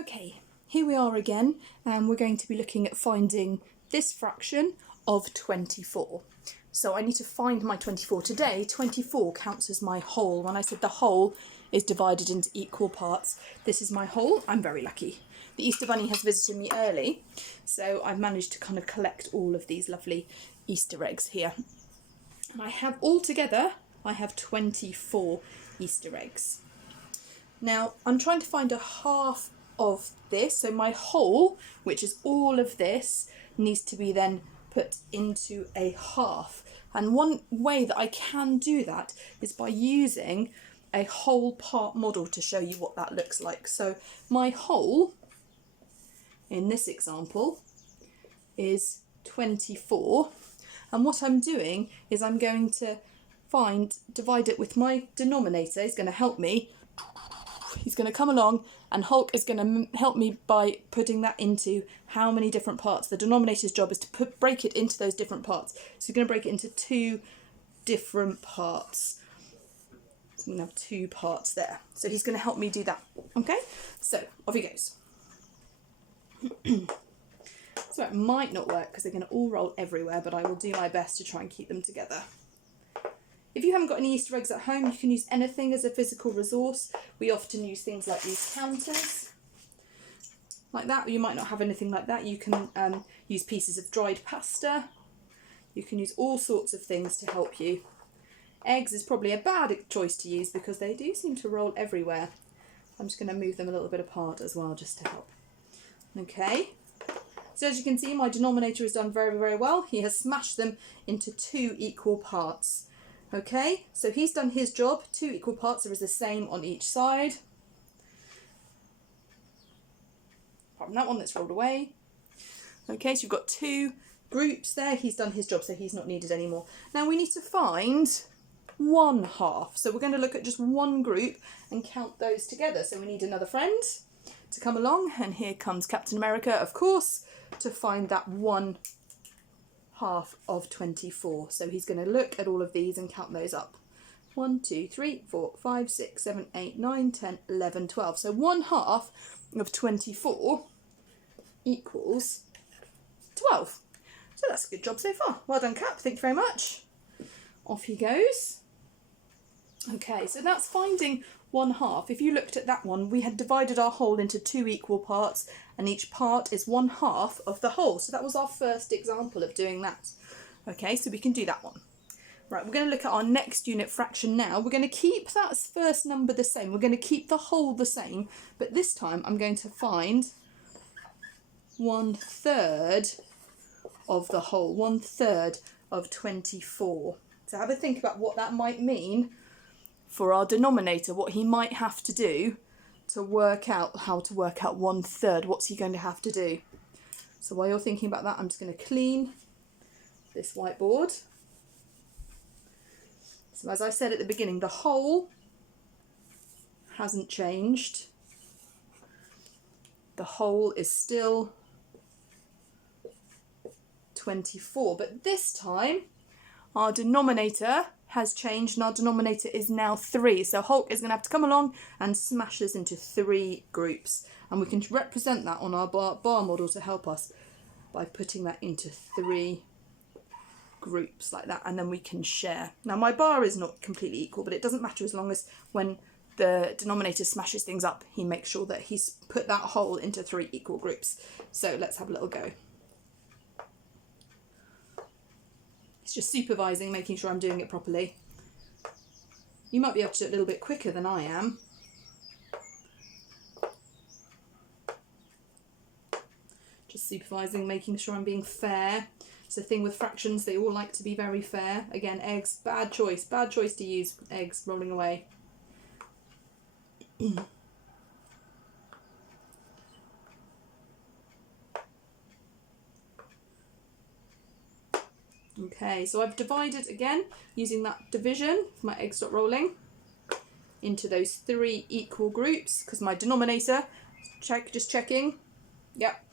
Okay, here we are again, and we're going to be looking at finding this fraction of 24. So I need to find my 24 today. 24 counts as my whole. When I said the whole is divided into equal parts, this is my whole. I'm very lucky. The Easter Bunny has visited me early, so I've managed to kind of collect all of these lovely Easter eggs here. And I have altogether, I have 24 Easter eggs. Now, I'm trying to find a half of this, so my whole, which is all of this, needs to be then put into a half. And one way that I can do that is by using a whole part model to show you what that looks like. So my whole, in this example, is 24. And what I'm doing is I'm going to divide it with my denominator. It's going to help me. He's going to come along, and Hulk is going to help me by putting that into how many different parts. The denominator's job is to break it into those different parts. So you're going to break it into 2 different parts. So I'm going to have 2 parts there. So he's going to help me do that. Okay, so off he goes. So it might not work because they're going to all roll everywhere, but I will do my best to try and keep them together. If you haven't got any Easter eggs at home, you can use anything as a physical resource. We often use things like these counters, like that. You might not have anything like that. You can use pieces of dried pasta. You can use all sorts of things to help you. Eggs is probably a bad choice to use because they do seem to roll everywhere. I'm just going to move them a little bit apart as well, just to help. Okay. So as you can see, my denominator has done very, very well. He has smashed them into 2 equal parts. Okay, so he's done his job. 2 equal parts are the same on each side. Apart from that one that's rolled away. Okay, so you've got 2 groups there. He's done his job, so he's not needed anymore. Now we need to find 1 half. So we're going to look at just one group and count those together. So we need another friend to come along, and here comes Captain America, of course, to find that 1 half of 24. So he's going to look at all of these and count those up. 1, 2, 3, 4, 5, 6, 7, 8, 9, 10, 11, 12. So 1 half of 24 equals 12. So that's a good job so far. Well done, Cap. Thank you very much. Off he goes. Okay, so that's finding 1 half. If you looked at that one, we had divided our whole into 2 equal parts, and each part is 1 half of the whole. So that was our first example of doing that. Okay, so we can do that one. Right, we're going to look at our next unit fraction now. We're going to keep that first number the same. We're going to keep the whole the same, but this time I'm going to find 1/3 of the whole, 1/3 of 24. So have a think about what that might mean for our denominator, what he might have to do to work out how to work out 1/3. What's he going to have to do? So while you're thinking about that, I'm just going to clean this whiteboard. So as I said at the beginning, the whole hasn't changed. The whole is still 24, but this time our denominator has changed, and our denominator is now 3. So Hulk is going to have to come along and smash this into 3 groups. And we can represent that on our bar model to help us by putting that into 3 groups like that. And then we can share. Now my bar is not completely equal, but it doesn't matter as long as when the denominator smashes things up, he makes sure that he's put that whole into 3 equal groups. So let's have a little go. Just supervising, making sure I'm doing it properly. You might be able to do it a little bit quicker than I am. Just supervising, making sure I'm being fair. It's the thing with fractions, they all like to be very fair. Again, eggs, bad choice to use eggs rolling away. Okay, so I've divided again using that division for my eggs stop rolling into those 3 equal groups because my denominator, just checking. Yep,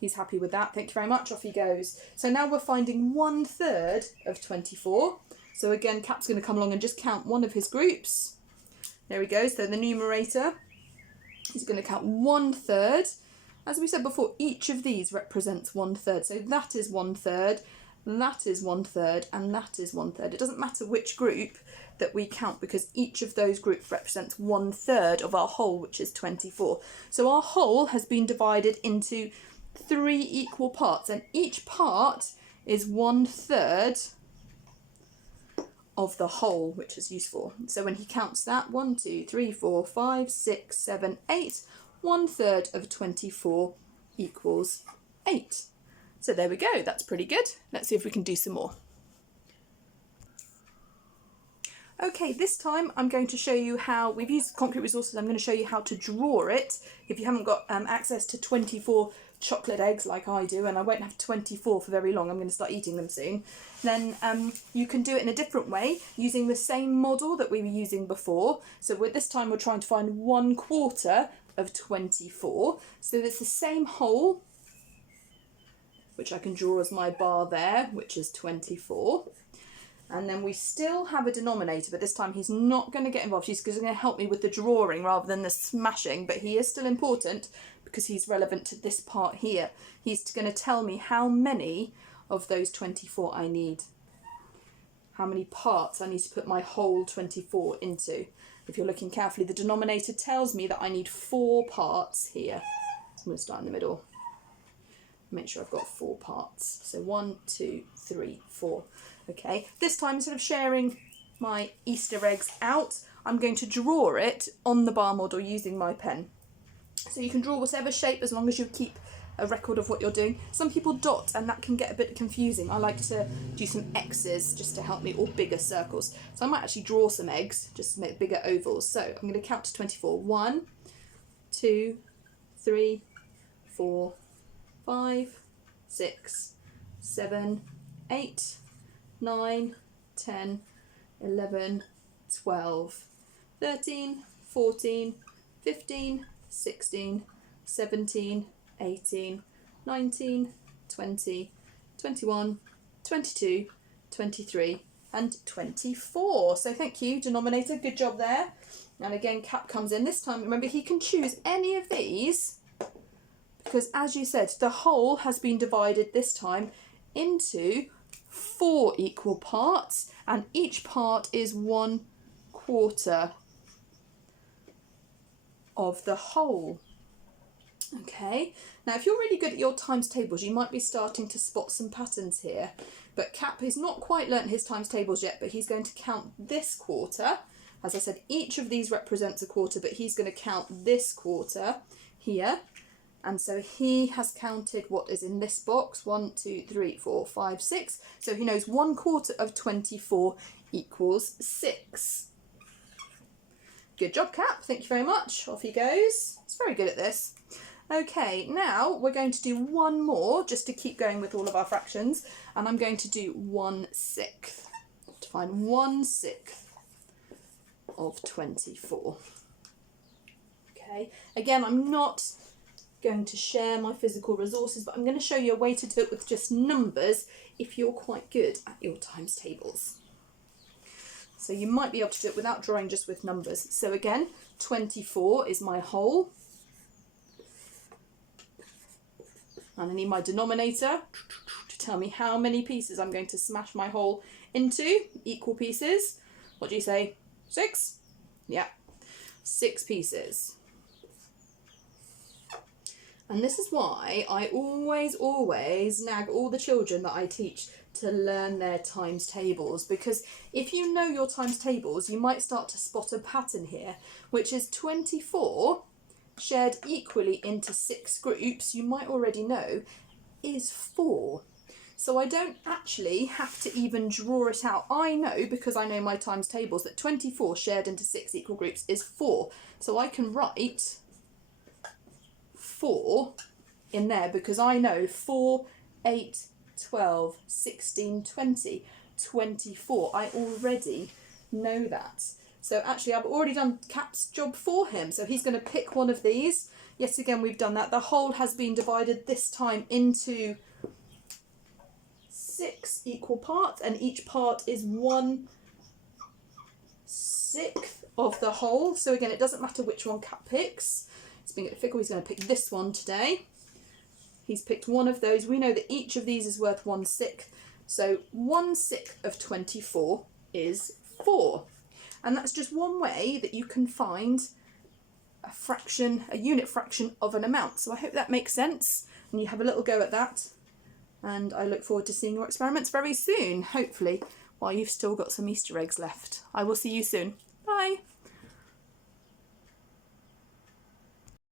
he's happy with that. Thank you very much. Off he goes. So now we're finding 1/3 of 24. So again, Cap's going to come along and just count one of his groups. There he goes. So the numerator he's going to count 1/3. As we said before, each of these represents 1/3. So that is 1/3, that is 1/3, and that is 1/3. It doesn't matter which group that we count because each of those groups represents 1/3 of our whole, which is 24. So our whole has been divided into 3 equal parts, and each part is 1/3 of the whole, which is useful. So when he counts that, 1, 2, 3, 4, 5, 6, 7, 8, 1/3 of 24 equals 8. So there we go, that's pretty good. Let's see if we can do some more. Okay, this time I'm going to show you how, we've used concrete resources, I'm going to show you how to draw it. If you haven't got access to 24 chocolate eggs like I do, and I won't have 24 for very long, I'm going to start eating them soon, then you can do it in a different way using the same model that we were using before. So this time we're trying to find 1/4 of 24. So it's the same whole, which I can draw as my bar there, which is 24. And then we still have a denominator, but this time he's not going to get involved. He's going to help me with the drawing rather than the smashing, but he is still important because he's relevant to this part here. He's going to tell me how many of those 24 I need. How many parts I need to put my whole 24 into. If you're looking carefully, the denominator tells me that I need 4 parts here. So I'm going to start in the middle. Make sure I've got 4 parts. So 1, 2, 3, 4. Okay, this time instead of sharing my Easter eggs out, I'm going to draw it on the bar model using my pen. So you can draw whatever shape as long as you keep a record of what you're doing. Some people dot and that can get a bit confusing. I like to do some X's just to help me, or bigger circles. So I might actually draw some eggs just to make bigger ovals. So I'm going to count to 24. 1, 2, 3, 4, 5, 6, 7, 8, 9, 10, 11, 12, 13, 14, 15, 16, 17, 18, 19, 20, 21, 22, 23, and 24. So thank you, denominator, good job there. And again, Cap comes in. This time, remember, he can choose any of these because, as you said, the whole has been divided this time into 4 equal parts, and each part is 1/4 of the whole. Okay, now if you're really good at your times tables, you might be starting to spot some patterns here, but Cap has not quite learnt his times tables yet, but he's going to count this quarter. As I said, each of these represents a quarter, but he's going to count this quarter here. And so he has counted what is in this box, 1, 2, 3, 4, 5, 6. So he knows 1/4 of 24 equals 6. Good job, Cap. Thank you very much. Off he goes. He's very good at this. Okay, now we're going to do one more just to keep going with all of our fractions. And I'm going to do 1/6 to find 1/6 of 24. Okay, again, I'm not going to share my physical resources, but I'm going to show you a way to do it with just numbers if you're quite good at your times tables. So you might be able to do it without drawing, just with numbers. So again, 24 is my whole. And I need my denominator to tell me how many pieces I'm going to smash my whole into, equal pieces. What do you say? 6? Yeah, 6 pieces. And this is why I always nag all the children that I teach to learn their times tables, because if you know your times tables, you might start to spot a pattern here, which is 24 shared equally into 6 groups, you might already know, is 4. So I don't actually have to even draw it out. I know, because I know my times tables, that 24 shared into 6 equal groups is 4. So I can write 4 in there because I know 4, 8, 12, 16, 20, 24. I already know that. So actually I've already done Cap's job for him. So he's going to pick one of these. Yes, again, we've done that. The whole has been divided this time into 6 equal parts, and each part is 1/6 of the whole. So again, it doesn't matter which one Cap picks. Fickle, he's going to pick this one today. He's picked one of those. We know that each of these is worth 1/6. So 1/6 of 24 is 4. And that's just one way that you can find a fraction, a unit fraction of an amount. So I hope that makes sense and you have a little go at that. And I look forward to seeing your experiments very soon, hopefully, while you've still got some Easter eggs left. I will see you soon. Bye.